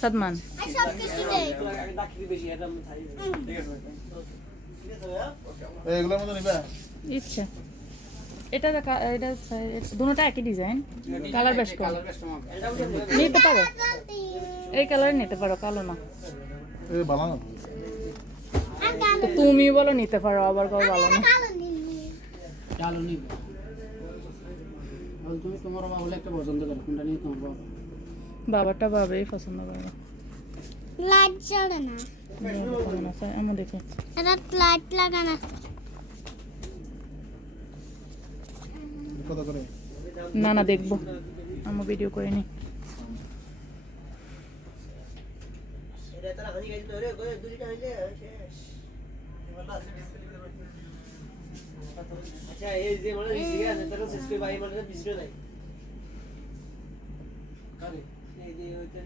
সাদমান এগুলোর মতো নিবা ইচ্ছা এটা দুটোটা একই ডিজাইন কালার বেশ কম নিতে পারো এই কালারে নিতে পারো কালো না এই ভালো না তো তুমি বলো নিতে পারো আবার কেউ ভালো না কালো নিবে তুমি তোমার বাবা বলে একটা পছন্দ করো কোনটা নিয়ে তোমার বাবা বাবাটা বাবাই পছন্দ করে লাইট জ্বলে না আমার দেখো এটা লাইট লাগানো কত করে না না দেখবো আমার ভিডিও করে নি আচ্ছা এই যে মানে রিসিকে আছে তার শেষ করে ভাই মানে বিস্কুট নাই আরে এই যে ওইটা